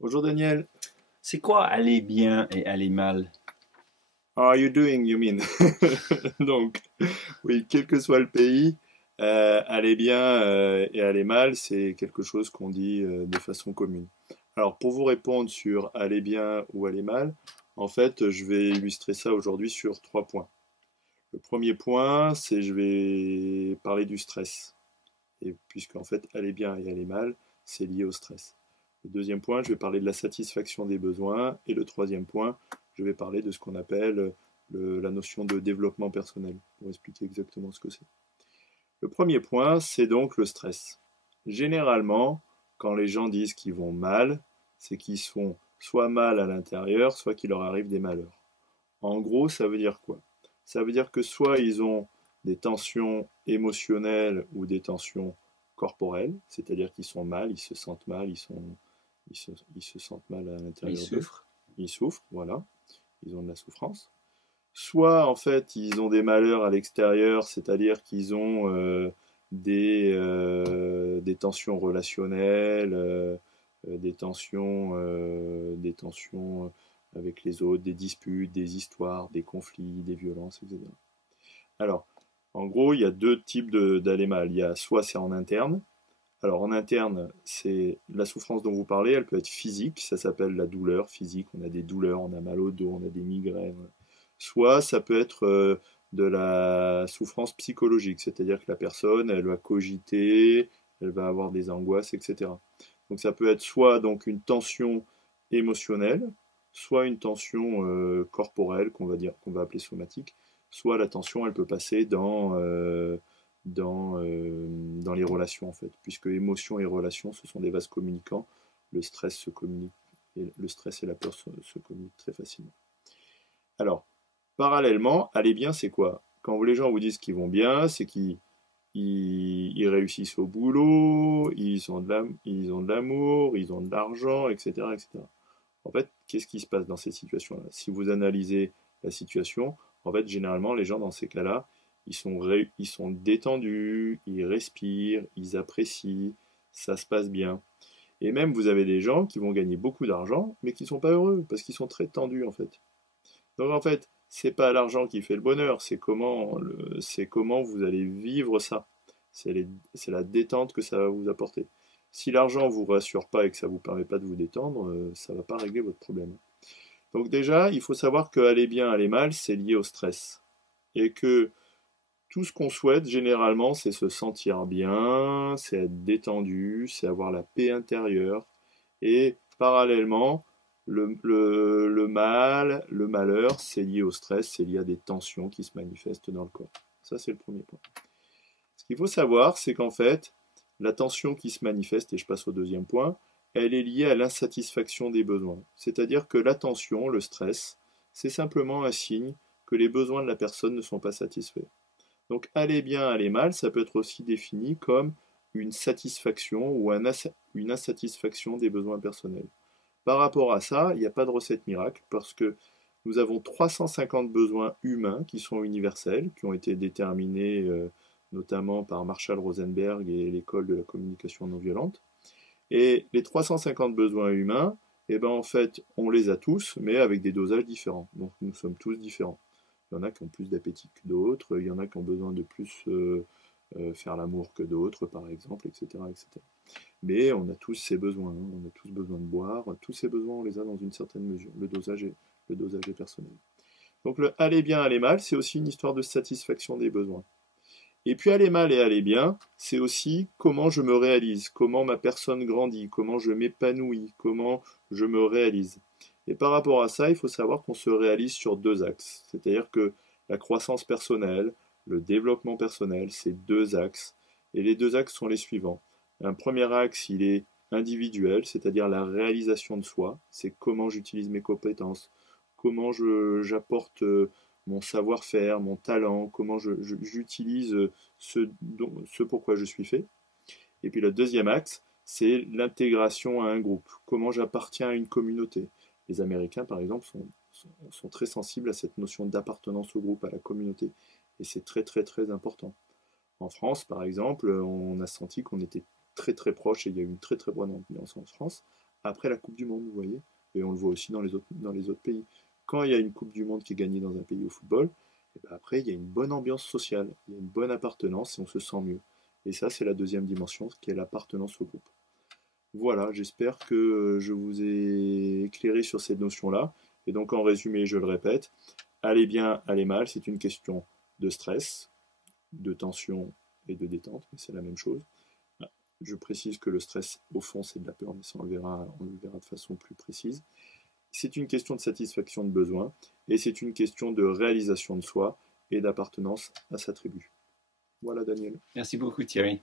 Bonjour Daniel. C'est quoi aller bien et aller mal? How are you doing, you mean? Donc, oui, quel que soit le pays, aller bien et aller mal, c'est quelque chose qu'on dit de façon commune. Alors, pour vous répondre sur aller bien ou aller mal, en fait, je vais illustrer ça aujourd'hui sur trois points. Le premier point, c'est je vais parler du stress. Et puisqu'en fait, aller bien et aller mal, c'est lié au stress. Le deuxième point, je vais parler de la satisfaction des besoins. Et le troisième point, je vais parler de ce qu'on appelle la notion de développement personnel, pour expliquer exactement ce que c'est. Le premier point, c'est donc le stress. Généralement, quand les gens disent qu'ils vont mal, c'est qu'ils sont soit mal à l'intérieur, soit qu'il leur arrive des malheurs. En gros, ça veut dire quoi? Ça veut dire que soit ils ont des tensions émotionnelles ou des tensions corporelles, c'est-à-dire qu'ils sont mal, ils se sentent mal, ils se sentent mal à Il l'intérieur d'eux, souffre. ils souffrent, voilà, ils ont de la souffrance. Soit en fait ils ont des malheurs à l'extérieur, c'est-à-dire qu'ils ont des tensions relationnelles, des tensions avec les autres, des disputes, des histoires, des conflits, des violences, etc. Alors, en gros, il y a deux types d'aller mal. Il y a soit c'est en interne. Alors en interne, c'est la souffrance dont vous parlez, elle peut être physique, ça s'appelle la douleur physique, on a des douleurs, on a mal au dos, on a des migraines. Soit ça peut être de la souffrance psychologique, c'est-à-dire que la personne, elle va cogiter, elle va avoir des angoisses, etc. Donc ça peut être soit donc une tension émotionnelle, soit une tension corporelle qu'on va appeler somatique, soit la tension, elle peut passer dans les relations en fait, puisque émotion et relation, ce sont des vases communicants. Le stress se communique, et le stress et la peur se communiquent très facilement. Alors, parallèlement, aller bien, c'est quoi? Quand les gens vous disent qu'ils vont bien, c'est qu'ils réussissent au boulot, ils ont de l'amour, ils ont de l'argent, etc., etc. En fait, qu'est-ce qui se passe dans ces situations-là? Si vous analysez la situation, en fait, généralement, les gens dans ces cas-là, ils sont détendus, ils respirent, ils apprécient, ça se passe bien. Et même, vous avez des gens qui vont gagner beaucoup d'argent, mais qui ne sont pas heureux, parce qu'ils sont très tendus, en fait. Donc, en fait, c'est pas l'argent qui fait le bonheur, c'est comment vous allez vivre ça. C'est la détente que ça va vous apporter. Si l'argent vous rassure pas et que ça vous permet pas de vous détendre, ça va pas régler votre problème. Donc déjà, il faut savoir que aller bien, aller mal, c'est lié au stress. Et que tout ce qu'on souhaite, généralement, c'est se sentir bien, c'est être détendu, c'est avoir la paix intérieure. Et parallèlement, le mal, le malheur, c'est lié au stress, c'est lié à des tensions qui se manifestent dans le corps. Ça, c'est le premier point. Ce qu'il faut savoir, c'est qu'en fait, la tension qui se manifeste, et je passe au deuxième point, elle est liée à l'insatisfaction des besoins. C'est-à-dire que la tension, le stress, c'est simplement un signe que les besoins de la personne ne sont pas satisfaits. Donc aller bien, aller mal, ça peut être aussi défini comme une satisfaction ou une insatisfaction des besoins personnels. Par rapport à ça, il n'y a pas de recette miracle parce que nous avons 350 besoins humains qui sont universels, qui ont été déterminés notamment par Marshall Rosenberg et l'école de la communication non violente. Et les 350 besoins humains, eh ben en fait, on les a tous, mais avec des dosages différents. Donc nous sommes tous différents. Il y en a qui ont plus d'appétit que d'autres, il y en a qui ont besoin de plus faire l'amour que d'autres, par exemple, etc., etc. Mais on a tous ces besoins, hein. On a tous besoin de boire, tous ces besoins on les a dans une certaine mesure. Le dosage est personnel. Donc le aller bien, aller mal, c'est aussi une histoire de satisfaction des besoins. Et puis aller mal et aller bien, c'est aussi comment je me réalise, comment ma personne grandit, comment je m'épanouis, comment je me réalise. Et par rapport à ça, il faut savoir qu'on se réalise sur deux axes. C'est-à-dire que la croissance personnelle, le développement personnel, c'est deux axes. Et les deux axes sont les suivants. Un premier axe, il est individuel, c'est-à-dire la réalisation de soi. C'est comment j'utilise mes compétences, comment j'apporte mon savoir-faire, mon talent, comment j'utilise ce pourquoi je suis fait. Et puis le deuxième axe, c'est l'intégration à un groupe, comment j'appartiens à une communauté. Les Américains, par exemple, sont très sensibles à cette notion d'appartenance au groupe, à la communauté. Et c'est très très très important. En France, par exemple, on a senti qu'on était très très proche et il y a eu une très très bonne ambiance en France après la Coupe du Monde, vous voyez. Et on le voit aussi dans les autres pays. Quand il y a une Coupe du Monde qui est gagnée dans un pays au football, et ben après, il y a une bonne ambiance sociale, il y a une bonne appartenance et on se sent mieux. Et ça, c'est la deuxième dimension, qui est l'appartenance au groupe. Voilà, j'espère que je vous ai éclairé sur cette notion-là. Et donc, en résumé, je le répète, aller bien, aller mal, c'est une question de stress, de tension et de détente, mais c'est la même chose. Je précise que le stress, au fond, c'est de la peur, mais ça, on le verra de façon plus précise. C'est une question de satisfaction de besoin, et c'est une question de réalisation de soi et d'appartenance à sa tribu. Voilà, Daniel. Merci beaucoup, Thierry.